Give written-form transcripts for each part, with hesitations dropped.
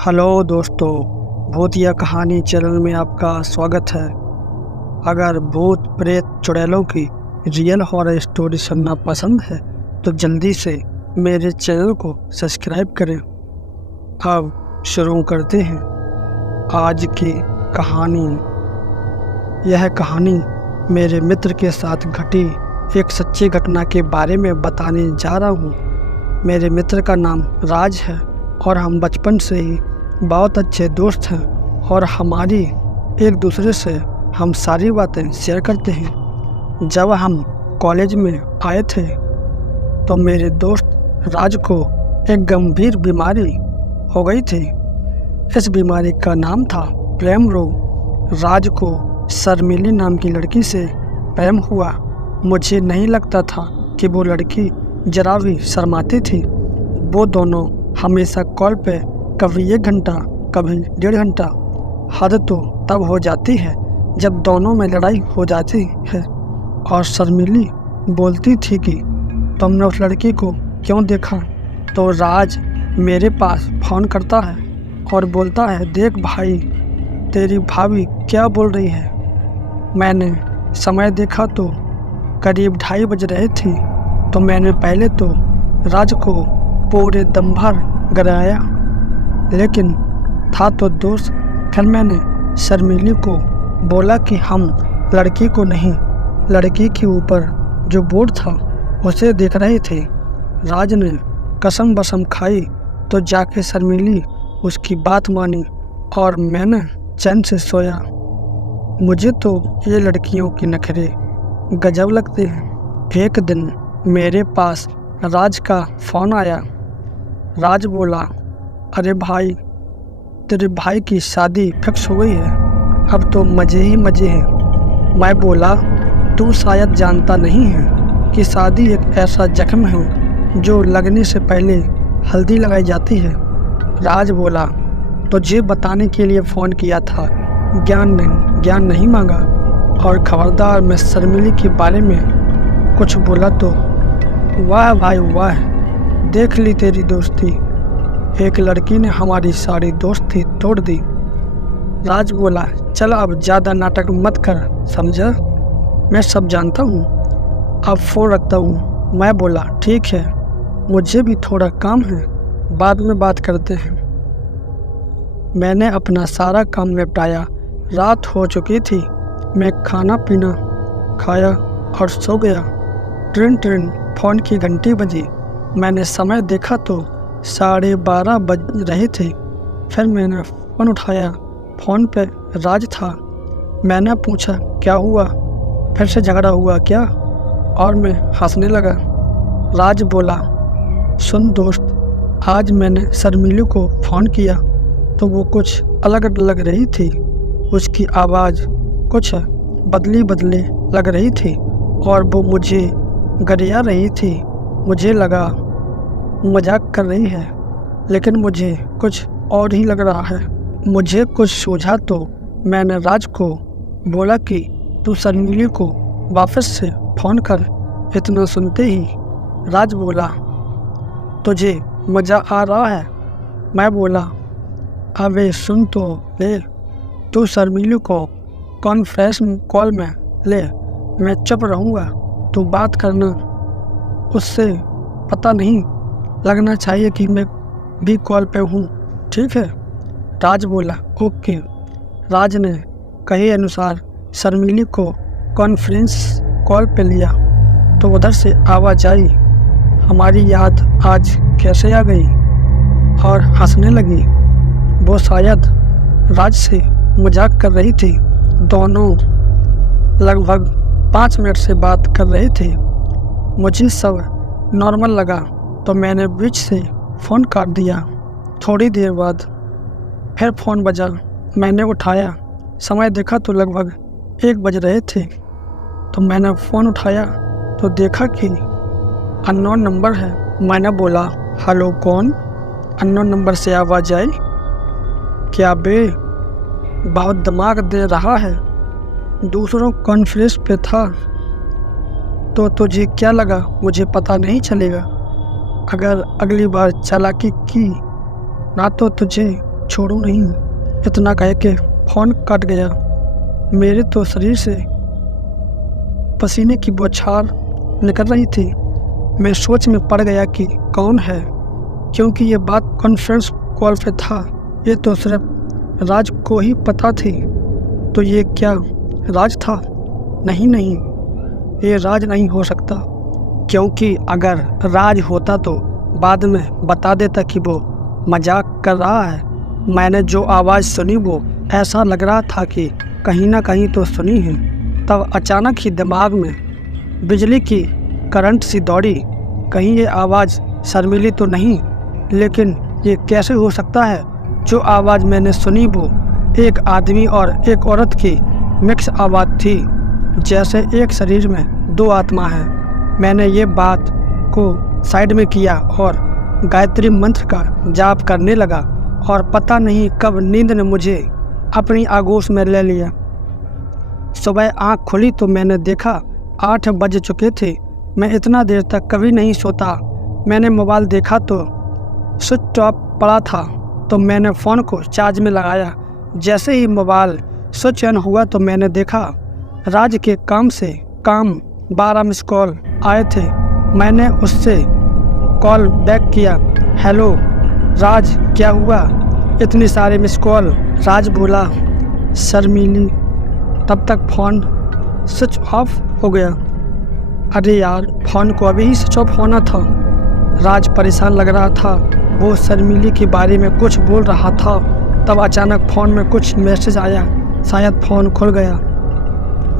Hello दोस्तों, भूतिया कहानी चैनल में आपका स्वागत है। अगर भूत प्रेत चुड़ैलों की रियल हॉरर स्टोरी सुनना पसंद है तो जल्दी से मेरे चैनल को सब्सक्राइब करें। अब शुरू करते हैं आज की कहानी। यह कहानी मेरे मित्र के साथ घटी एक सच्ची घटना के बारे में बताने जा रहा हूँ। मेरे मित्र का नाम राज है और हम बचपन से ही बहुत अच्छे दोस्त हैं और हमारी एक दूसरे से हम सारी बातें शेयर करते हैं। जब हम कॉलेज में आए थे तो मेरे दोस्त राज को एक गंभीर बीमारी हो गई थी। इस बीमारी का नाम था प्रेम रोग। राज को शर्मिली नाम की लड़की से प्रेम हुआ। मुझे नहीं लगता था कि वो लड़की जरा भी शर्माती थी। वो दोनों हमेशा कॉल पे कभी 1 घंटा कभी 1.5 घंटा, हद तो तब हो जाती है जब दोनों में लड़ाई हो जाती है। और शर्मिली बोलती थी कि तुमने उस लड़की को क्यों देखा? तो राज मेरे पास फ़ोन करता है और बोलता है, देख भाई, तेरी भाभी क्या बोल रही है। मैंने समय देखा तो करीब 2:30 बज रहे थे। तो मैंने पहले तो राज को पूरे दम भर गिराया, लेकिन था तो दोस्त। फिर मैंने शर्मिली को बोला कि हम लड़की को नहीं, लड़की के ऊपर जो बोर्ड था उसे देख रहे थे। राज ने कसम बसम खाई तो जाके शर्मिली उसकी बात मानी और मैंने चैन से सोया। मुझे तो ये लड़कियों के नखरे गजब लगते हैं। एक दिन मेरे पास राज का फ़ोन आया। राज बोला, अरे भाई, तेरे भाई की शादी फिक्स हो गई है, अब तो मज़े ही मज़े हैं। मैं बोला, तू शायद जानता नहीं है कि शादी एक ऐसा जख्म है जो लगने से पहले हल्दी लगाई जाती है। राज बोला, तुझे बताने के लिए फ़ोन किया था, ज्ञान नहीं मांगा। और खबरदार मैं शर्मिली के बारे में कुछ बोला तो वाह भाई वाह, देख ली तेरी दोस्ती। एक लड़की ने हमारी सारी दोस्ती तोड़ दी। राज बोला, चल अब ज़्यादा नाटक मत कर, समझा? मैं सब जानता हूँ। अब फ़ोन रखता हूँ। मैं बोला, ठीक है, मुझे भी थोड़ा काम है, बाद में बात करते हैं। मैंने अपना सारा काम निपटाया। रात हो चुकी थी। मैं खाना पीना खाया और सो गया। ट्रेन फ़ोन की घंटी बजी। मैंने समय देखा तो 12:30 बज रहे थे। फिर मैंने फ़ोन उठाया। फ़ोन पे राज था। मैंने पूछा, क्या हुआ, फिर से झगड़ा हुआ क्या? और मैं हंसने लगा। राज बोला, सुन दोस्त, आज मैंने शर्मिली को फ़ोन किया तो वो कुछ अलग लग रही थी। उसकी आवाज़ कुछ बदली लग रही थी और वो मुझे गरिया रही थी। मुझे लगा मजाक कर रही है, लेकिन मुझे कुछ और ही लग रहा है। मुझे कुछ सूझा तो मैंने राज को बोला कि तू शर्मिली को वापस से फ़ोन कर। इतना सुनते ही राज बोला, तुझे मज़ा आ रहा है? मैं बोला, अबे सुन तो ले, तू शर्मिली को कॉन्फ्रेंस कॉल में ले, मैं चुप रहूँगा, तू बात करना। उससे पता नहीं लगना चाहिए कि मैं भी कॉल पे हूँ, ठीक है? राज बोला, ओके। राज ने कहे अनुसार शर्मिली को कॉन्फ्रेंस कॉल पे लिया तो उधर से आवाज़ आई, हमारी याद आज कैसे आ गई, और हंसने लगी। वो शायद राज से मजाक कर रही थी। दोनों लगभग 5 मिनट से बात कर रहे थे। मुझे सब नॉर्मल लगा तो मैंने बीच से फ़ोन काट दिया। थोड़ी देर बाद फिर फ़ोन बजा। मैंने उठाया। समय देखा तो लगभग 1 बज रहे थे। तो मैंने फ़ोन उठाया तो देखा कि अननोन नंबर है। मैंने बोला, हेलो, कौन? अननोन नंबर से आवाज़ आई, क्या बे, बहुत दिमाग दे रहा है, दूसरों कॉन्फ्रेंस पे था तो तुझे क्या लगा मुझे पता नहीं चलेगा? अगर अगली बार चालाकी की ना तो तुझे छोड़ो नहीं। इतना कह के फ़ोन कट गया। मेरे तो शरीर से पसीने की बौछार निकल रही थी। मैं सोच में पड़ गया कि कौन है, क्योंकि ये बात कॉन्फ्रेंस कॉल पे था। ये तो सिर्फ राज को ही पता थी। तो ये क्या राज था? नहीं, ये राज नहीं हो सकता, क्योंकि अगर राज होता तो बाद में बता देता कि वो मजाक कर रहा है। मैंने जो आवाज़ सुनी वो ऐसा लग रहा था कि कहीं ना कहीं तो सुनी है। तब अचानक ही दिमाग में बिजली की करंट सी दौड़ी। कहीं ये आवाज़ शर्मिली तो नहीं? लेकिन ये कैसे हो सकता है? जो आवाज़ मैंने सुनी वो एक आदमी और एक औरत की मिक्स आवाज़ थी, जैसे एक शरीर में दो आत्मा है। मैंने ये बात को साइड में किया और गायत्री मंत्र का जाप करने लगा, और पता नहीं कब नींद ने मुझे अपनी आगोश में ले लिया। सुबह आँख खुली तो मैंने देखा 8 बज चुके थे। मैं इतना देर तक कभी नहीं सोता। मैंने मोबाइल देखा तो स्विच ऑफ पड़ा था, तो मैंने फ़ोन को चार्ज में लगाया। जैसे ही मोबाइल स्विच ऑन हुआ तो मैंने देखा राज के काम से 12 मिस कॉल आए थे। मैंने उससे कॉल बैक किया। हेलो राज, क्या हुआ? इतनी सारे मिस कॉल? राज बोला, शर्मिली। तब तक फ़ोन स्विच ऑफ हो गया। अरे यार, फ़ोन को अभी ही स्विच ऑफ होना था। राज परेशान लग रहा था। वो शर्मिली के बारे में कुछ बोल रहा था। तब अचानक फ़ोन में कुछ मैसेज आया। शायद फ़ोन खुल गया।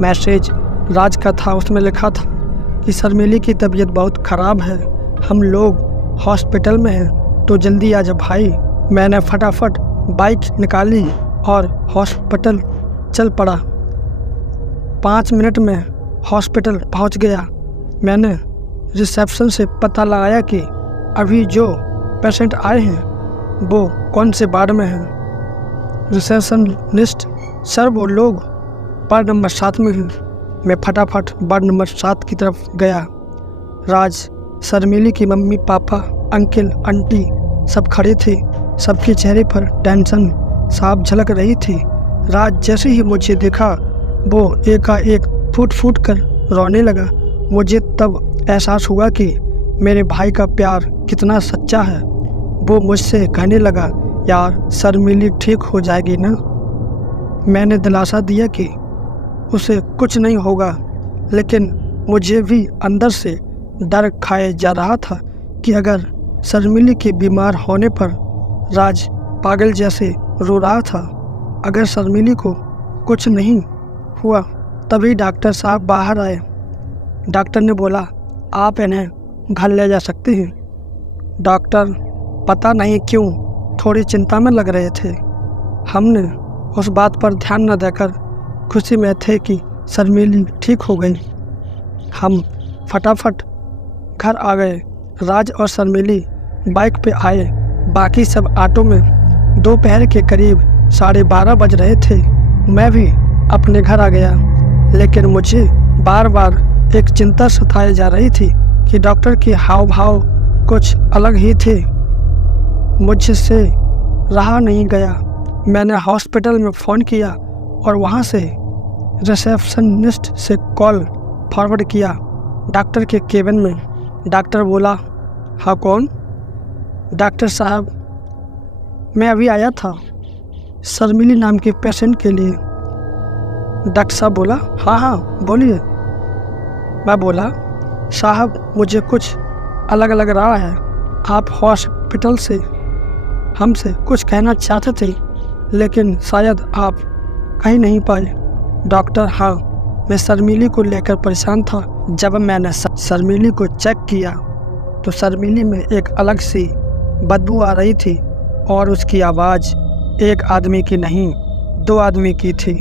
मैसेज राज का था। उसमें लिखा था कि शर्मिली की तबीयत बहुत ख़राब है, हम लोग हॉस्पिटल में हैं, तो जल्दी आ जा भाई। मैंने फटाफट बाइक निकाली और हॉस्पिटल चल पड़ा। 5 मिनट में हॉस्पिटल पहुंच गया। मैंने रिसेप्शन से पता लगाया कि अभी जो पेशेंट आए हैं वो कौन से वार्ड में हैं। रिसेप्शनिस्ट, सर वो लोग वार्ड नंबर 7 में हैं। मैं फटाफट वार्ड नंबर 7 की तरफ गया। राज, शर्मिली की मम्मी पापा, अंकल आंटी सब खड़े थे। सबके चेहरे पर टेंशन साफ झलक रही थी। राज जैसे ही मुझे देखा वो एकाएक फूट फूट कर रोने लगा। मुझे तब एहसास हुआ कि मेरे भाई का प्यार कितना सच्चा है। वो मुझसे कहने लगा, यार शर्मिली ठीक हो जाएगी ना। मैंने दिलासा दिया कि उसे कुछ नहीं होगा, लेकिन मुझे भी अंदर से डर खाए जा रहा था कि अगर शर्मिली के बीमार होने पर राज पागल जैसे रो रहा था। अगर शर्मिली को कुछ नहीं हुआ। तभी डॉक्टर साहब बाहर आए। डॉक्टर ने बोला, आप इन्हें घर ले जा सकते हैं। डॉक्टर पता नहीं क्यों थोड़ी चिंता में लग रहे थे। हमने उस बात पर ध्यान न देकर खुशी में थे कि शर्मिली ठीक हो गई। हम फटाफट घर आ गए। राज और शर्मिली बाइक पे आए, बाकी सब ऑटो में। दोपहर के करीब 12:30 बज रहे थे। मैं भी अपने घर आ गया, लेकिन मुझे बार बार एक चिंता सताई जा रही थी कि डॉक्टर के हाव भाव कुछ अलग ही थे। मुझसे रहा नहीं गया। मैंने हॉस्पिटल में फ़ोन किया और वहाँ से रिसेप्शनिस्ट से कॉल फॉरवर्ड किया डॉक्टर के केबिन में। डॉक्टर बोला, हाँ कौन? डॉक्टर साहब, मैं अभी आया था शर्मिली नाम के पेशेंट के लिए। डॉक्टर साहब बोला, हाँ बोलिए। मैं बोला, साहब मुझे कुछ अलग लग रहा है। आप हॉस्पिटल से हमसे कुछ कहना चाहते थे, लेकिन शायद आप कह नहीं पाए। डॉक्टर, हाँ, मैं शर्मिली को लेकर परेशान था। जब मैंने शर्मिली को चेक किया तो शर्मिली में एक अलग सी बदबू आ रही थी, और उसकी आवाज़ एक आदमी की नहीं 2 आदमी की थी।